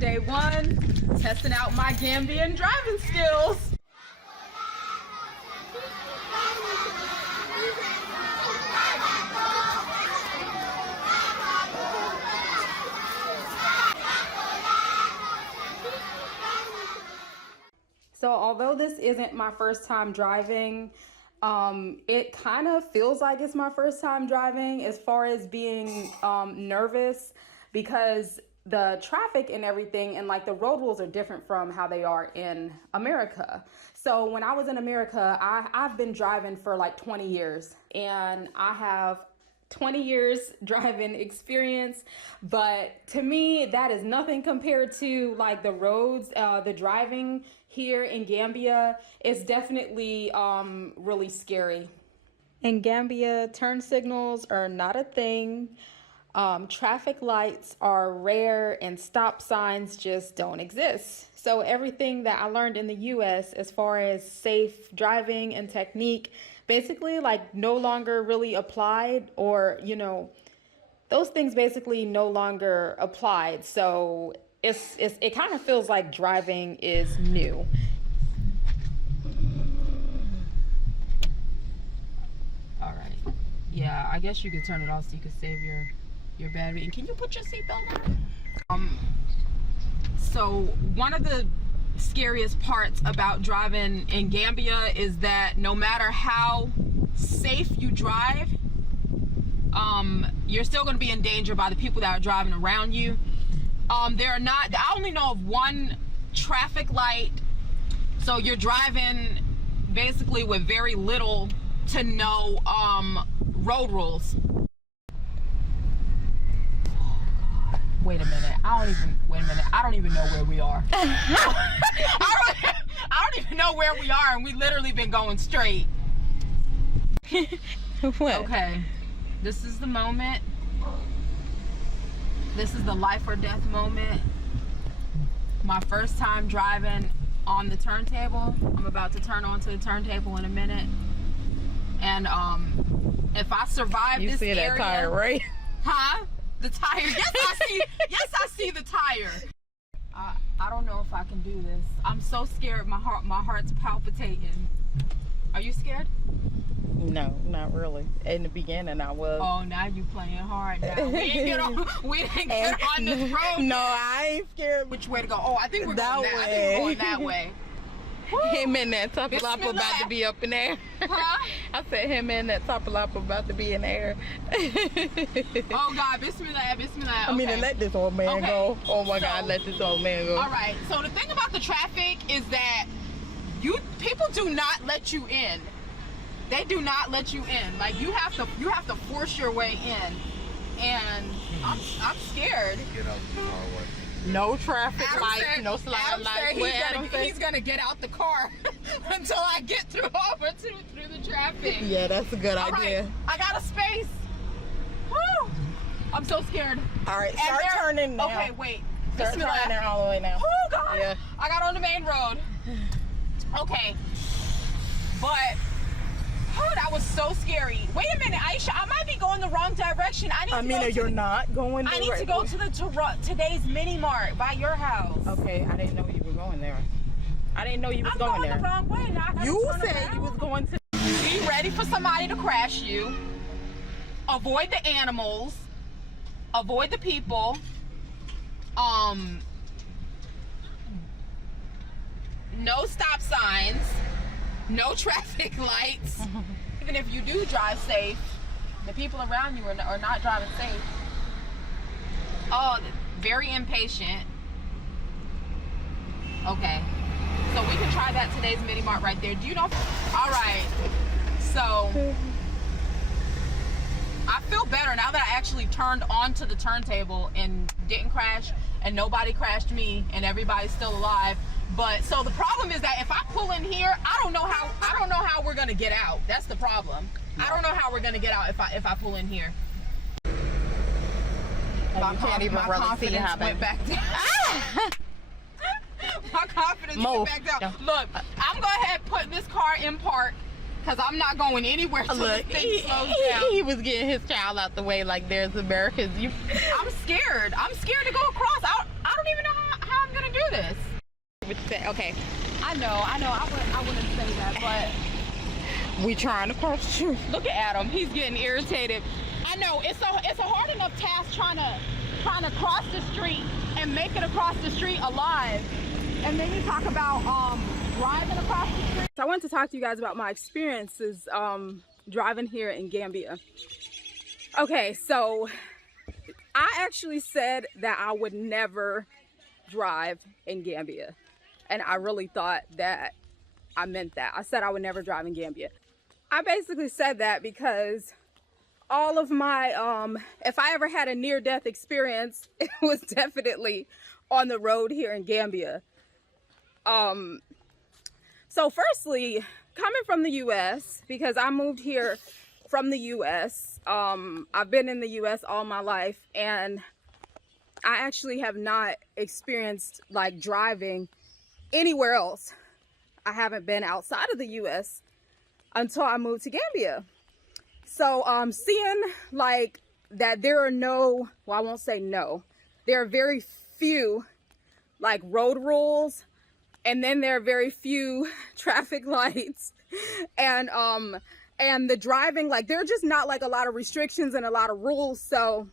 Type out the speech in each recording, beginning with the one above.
day one, testing out my Gambian driving skills. So although this isn't my first time driving, it kind of feels like it's my first time driving as far as being nervous, because the traffic and everything and like the road rules are different from how they are in America. So when I was in America, I've been driving for like 20 years, and I have 20 years driving experience, but to me that is nothing compared to like the roads. The driving here in Gambia is definitely really scary. In Gambia, turn signals are not a thing. Traffic lights are rare, and stop signs just don't exist. So everything that I learned in the US as far as safe driving and technique basically like no longer really applied, or those things basically no longer applied. So it kind of feels like driving is new. All right, yeah, I guess you could turn it off so you could save your battery. And can you put your seatbelt on? So one of the scariest parts about driving in Gambia is that no matter how safe you drive, you're still going to be in danger by the people that are driving around you. I only know of one traffic light, so you're driving basically with very little to no road rules. Wait a minute. I don't even know where we are. I don't even know where we are, and we literally been going straight. What? Okay. This is the moment. This is the life or death moment. My first time driving on the turntable. I'm about to turn onto the turntable in a minute. And if I survive this area. You see that tire, right? Huh? The tire. Yes, I see the tire. I don't know if I can do this. I'm so scared. My heart's palpitating. Are you scared? No, not really. In the beginning, I was. Oh, now you playing hard now. We didn't get on this road. No, I ain't scared. Which way to go? Oh, I think we're going that way. I think we're going that way. Him and that Tapalapa about to be up in there. Huh? I said him and that Tapalapa about to be in there. Oh God, bismillah, bismillah. Okay. I mean, let this old man go. Oh my God, let this old man go. All right, so the thing about the traffic is that people do not let you in. They do not let you in. Like you have to force your way in, and I'm scared. Get out the car. No traffic lights, no slide lights. He's gonna get out the car until I get through the traffic. Yeah, that's a good idea. Right, I got a space. Woo! I'm so scared. All right, start turning now. Okay, wait. Start turning there all the way now. Oh God! Yeah. I got on the main road. Okay, but. Oh, that was so scary. Wait a minute, Aisha, I might be going the wrong direction. Aminah, you're not going there. I need to go to the today's mini mart by your house. Okay, I didn't know you were going there. I didn't know you was going there. I'm going the wrong way. Now I gotta you turn said around. you was going to. Be ready for somebody to crash you. Avoid the animals. Avoid the people. No stop signs. No traffic lights. Even if you do drive safe, the people around you are not driving safe. Oh, very impatient. Okay, so we can try that today's mini mart right there. Do you know? All right, so I feel better now that I actually turned onto the turntable and didn't crash, and nobody crashed me, and everybody's still alive. But so the problem is that if I pull in here, I don't know how we're gonna get out. That's the problem. I don't know how we're gonna get out if I pull in here. My confidence went back down. My confidence went back down. Look, I'm going ahead and put this car in park because I'm not going anywhere till this thing slows down. He was getting his child out the way like there's Americans. I'm scared. I'm scared to go across. I don't even know how with that. Okay. I know. I wouldn't say that, but We trying to cross the street. Look at Adam. He's getting irritated. I know it's a hard enough task trying to cross the street and make it across the street alive. And then you talk about driving across the street. So I wanted to talk to you guys about my experiences driving here in Gambia. Okay, so I actually said that I would never drive in Gambia. And I really thought that I meant that. I said I would never drive in Gambia. I basically said that because all of my, if I ever had a near-death experience, it was definitely on the road here in Gambia. So firstly, coming from the U.S., because I moved here from the U.S., I've been in the U.S. all my life, and I actually have not experienced like driving anywhere else. I haven't been outside of the U.S. until I moved to Gambia. So seeing like that there are no, well, I won't say no, there are very few like road rules, and then there are very few traffic lights, and the driving, like there are just not like a lot of restrictions and a lot of rules. So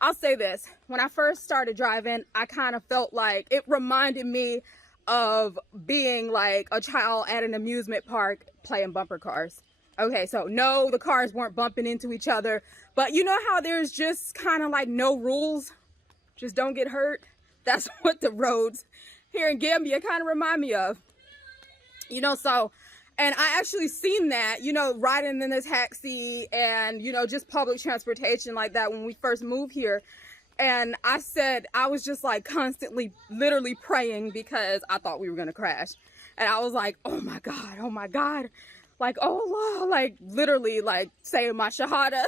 I'll say this, when I first started driving, I kind of felt like it reminded me of being like a child at an amusement park playing bumper cars. Okay, so no, the cars weren't bumping into each other, but you know how there's just kind of like no rules, just don't get hurt? That's what the roads here in Gambia kind of remind me of, you know. So, and I actually seen that, you know, riding in the taxi and, you know, just public transportation like that when we first moved here. And I said, I was just like constantly literally praying because I thought we were going to crash. And I was like, oh my God, like, oh Allah, like literally like saying my shahada.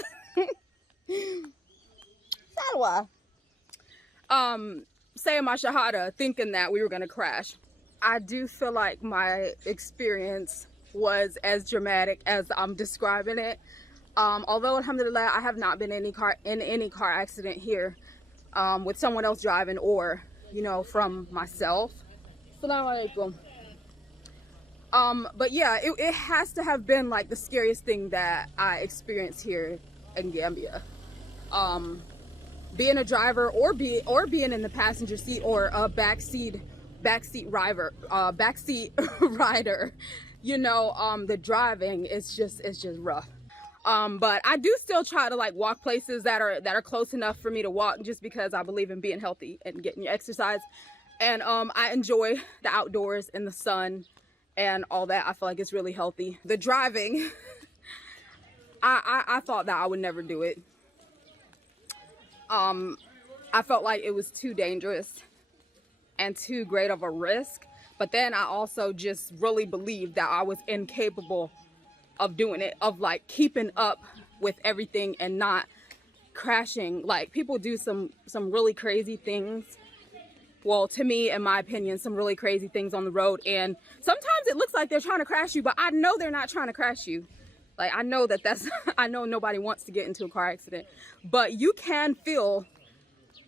Saying my shahada, thinking that we were going to crash. I do feel like my experience was as dramatic as I'm describing it. Although alhamdulillah, I have not been in any car accident here with someone else driving or, you know, from myself. Assalamu alaikum. But yeah, it has to have been like the scariest thing that I experienced here in Gambia. Being a driver or being in the passenger seat or a backseat rider, you know, the driving is just rough. But I do still try to like walk places that are close enough for me to walk, just because I believe in being healthy and getting your exercise. And I enjoy the outdoors and the sun and all that. I feel like it's really healthy. The driving, I thought that I would never do it. I felt like it was too dangerous and too great of a risk. But then I also just really believed that I was incapable of doing it, of like keeping up with everything and not crashing. Like people do some really crazy things. Well, to me, in my opinion, some really crazy things on the road. And sometimes it looks like they're trying to crash you, but I know they're not trying to crash you. Like, I know I know nobody wants to get into a car accident, but you can feel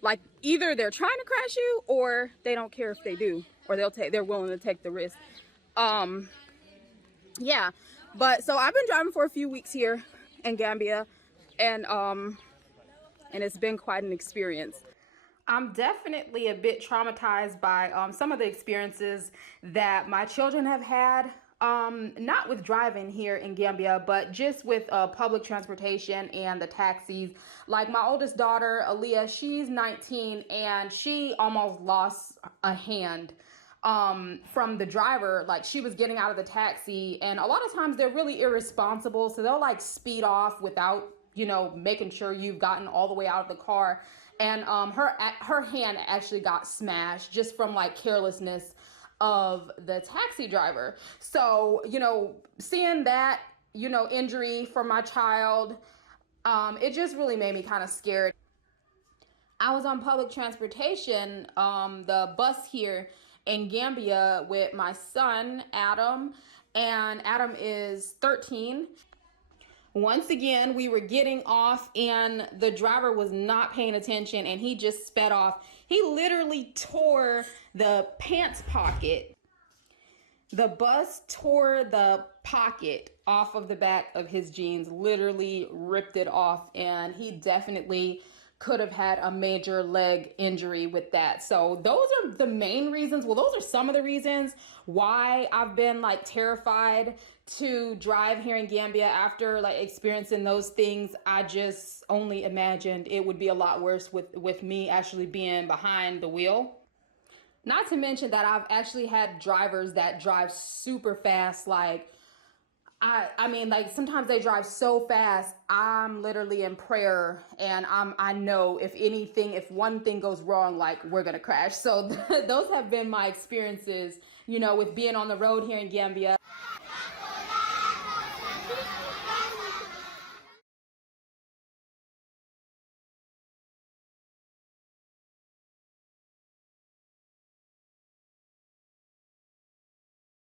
like either they're trying to crash you or they don't care if they do, or they're willing to take the risk. Yeah, but so I've been driving for a few weeks here in Gambia, and it's been quite an experience. I'm definitely a bit traumatized by some of the experiences that my children have had. Not with driving here in Gambia, but just with public transportation and the taxis. Like my oldest daughter, Aaliyah, she's 19 and she almost lost a hand from the driver. Like she was getting out of the taxi, and a lot of times they're really irresponsible. So they'll like speed off without, you know, making sure you've gotten all the way out of the car. And her hand actually got smashed just from like carelessness of the taxi driver. So, you know, seeing that, you know, injury for my child, it just really made me kind of scared. I was on public transportation, the bus here in Gambia with my son, Adam, and Adam is 13. Once again, we were getting off and the driver was not paying attention and he just sped off. He literally tore the pants pocket. The bus tore the pocket off of the back of his jeans, literally ripped it off, and he definitely could have had a major leg injury with that. So those are the main reasons. Well, those are some of the reasons why I've been like terrified to drive here in Gambia after like experiencing those things. I just only imagined it would be a lot worse with me actually being behind the wheel. Not to mention that I've actually had drivers that drive super fast. Like, I mean, like sometimes they drive so fast, I'm literally in prayer and I know if one thing goes wrong, like we're going to crash. So those have been my experiences, with being on the road here in Gambia.